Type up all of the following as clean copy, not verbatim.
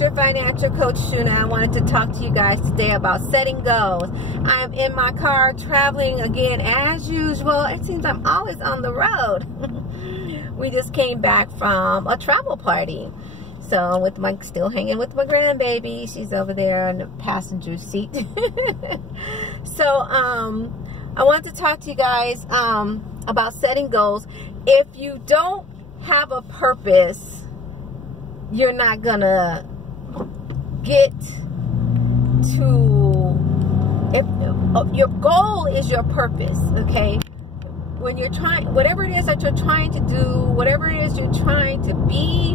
your financial coach, Shuna. I wanted to talk to you guys today about setting goals. I'm in my car traveling again as usual. It seems I'm always on the road. We just came back from a travel party. So with still hanging with my grandbaby. She's over there in the passenger seat. So I want to talk to you guys about setting goals. If you don't have a purpose, you're not gonna get to, if your goal is your purpose, okay? When you're trying, whatever it is that you're trying to do, whatever it is you're trying to be,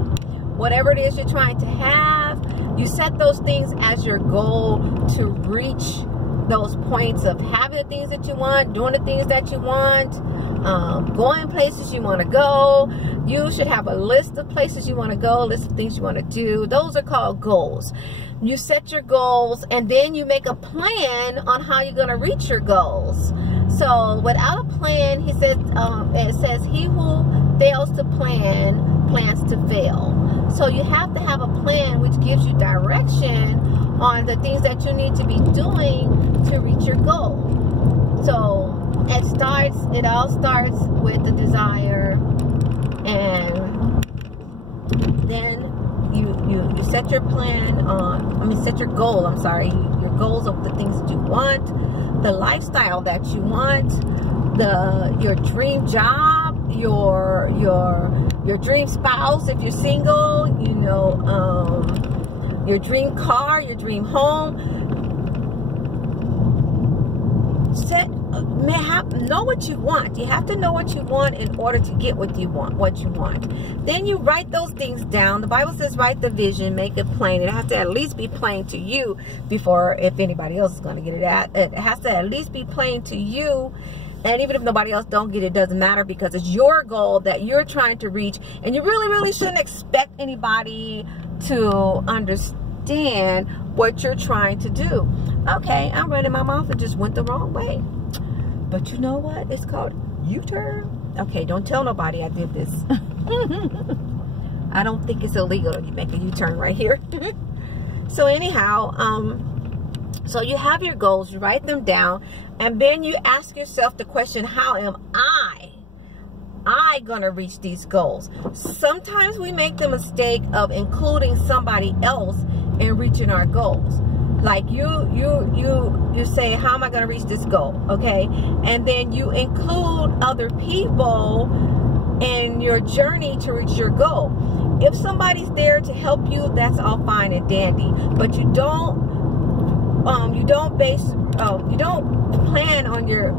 whatever it is you're trying to have, you set those things as your goal to reach those points of having the things that you want, doing the things that you want, going places you want to go. You should have a list of places you want to go, a list of things you want to do. Those are called goals. You set your goals and then you make a plan on how you're going to reach your goals. So without a plan, he says, it says, he who fails to plan plans to fail. So you have to have a plan which gives you direction on the things that you need to be doing to reach your goal. So it all starts with the desire, and then you set your plan on, set your goal, your goals of the things that you want, the lifestyle that you want, your dream job, your dream spouse if you're single, your dream car, your dream home. Know what you want. You have to know what you want in order to get what you want. Then you write those things down. The Bible says write the vision, make it plain. It has to at least be plain to you before, if anybody else is going to get it, it has to at least be plain to you. And even if nobody else don't get it, doesn't matter, because it's your goal that you're trying to reach. And you really shouldn't expect anybody to understand what you're trying to do. Okay, I'm running my mouth and just went the wrong way. But you know what? It's called U-turn. Okay, don't tell nobody I did this. I don't think it's illegal to make a U-turn right here. So anyhow, so you have your goals, you write them down, and then you ask yourself the question, how am I gonna reach these goals? Sometimes we make the mistake of including somebody else in reaching our goals. Like you say, how am I going to reach this goal? Okay. And then you include other people in your journey to reach your goal. If somebody's there to help you, that's all fine and dandy. But you don't plan on your,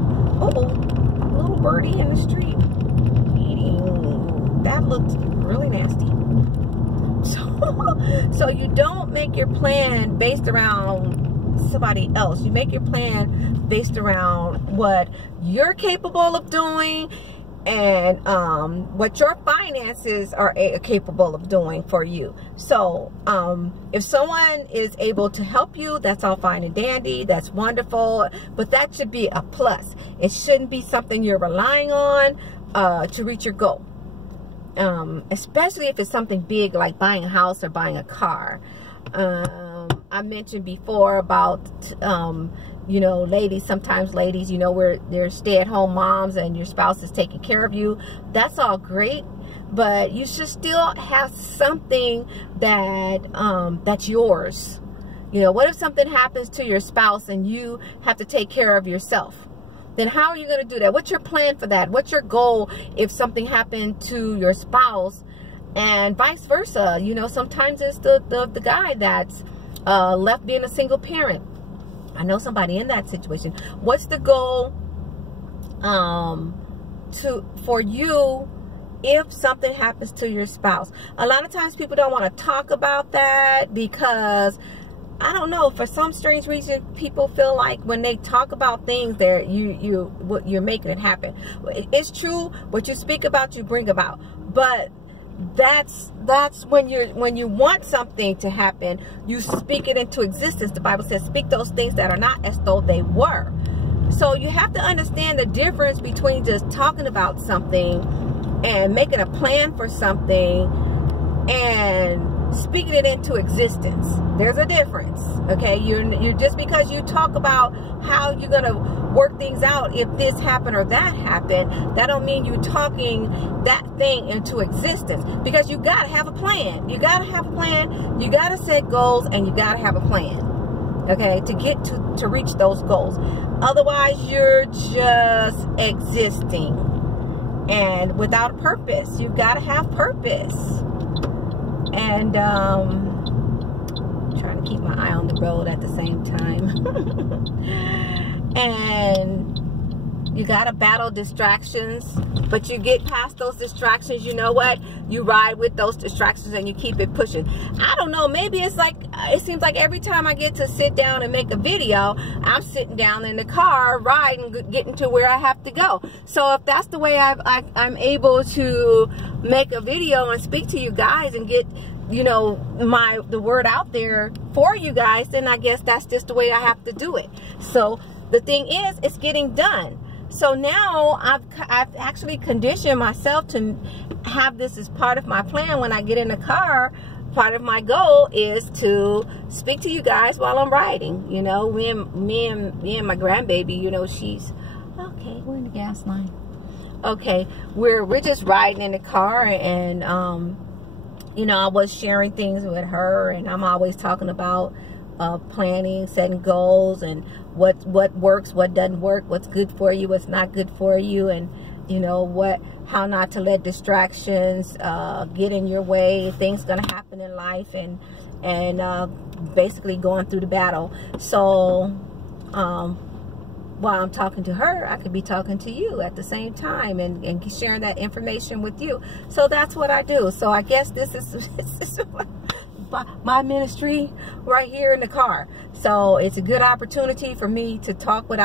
little birdie in the street eating. That looked really nasty. So you don't make your plan based around somebody else. You make your plan based around what you're capable of doing and what your finances are capable of doing for you. So if someone is able to help you, that's all fine and dandy. That's wonderful. But that should be a plus. It shouldn't be something you're relying on to reach your goal. Especially if it's something big like buying a house or buying a car. I mentioned before about, ladies, sometimes ladies, where they're stay-at-home moms and your spouse is taking care of you. That's all great, but you should still have something that's yours. What if something happens to your spouse and you have to take care of yourself? Then how are you going to do that? What's your plan for that? What's your goal if something happened to your spouse and vice versa? Sometimes it's the guy that's left being a single parent. I know somebody in that situation. What's the goal for you if something happens to your spouse? A lot of times people don't want to talk about that because, I don't know, for some strange reason, people feel like when they talk about things, you're making it happen. It's true. What you speak about, you bring about. But that's when you want something to happen, you speak it into existence. The Bible says, speak those things that are not as though they were. So you have to understand the difference between just talking about something and making a plan for something and speaking it into existence. There's a difference, okay? You're just because you talk about how you're gonna work things out, if this happened or that happened, that don't mean you're talking that thing into existence, because you gotta have a plan. You gotta have a plan, you gotta set goals, and you gotta have a plan, okay, to get to reach those goals. Otherwise, you're just existing and without a purpose. You gotta have purpose. And trying to keep my eye on the road at the same time. And you gotta battle distractions, but you get past those distractions. You know what? You ride with those distractions and you keep it pushing. I don't know, maybe it's like, it seems like every time I get to sit down and make a video, I'm sitting down in the car riding, getting to where I have to go. So if that's the way I'm able to make a video and speak to you guys and get, you know, the word out there for you guys, then I guess that's just the way I have to do it. So the thing is, it's getting done. So now I've actually conditioned myself to have this as part of my plan. When I get in the car, part of my goal is to speak to you guys while I'm riding. You know, me and my grandbaby, you know, she's okay. We're in the gas line. Okay, we're just riding in the car, and you know, I was sharing things with her, and I'm always talking about planning, setting goals, and what works, what doesn't work, what's good for you, what's not good for you, and you know how not to let distractions get in your way. Things gonna happen in life, and basically going through the battle. So while I'm talking to her, I could be talking to you at the same time, and sharing that information with you. So that's what I do. So I guess this is my ministry right here in the car. So it's a good opportunity for me to talk without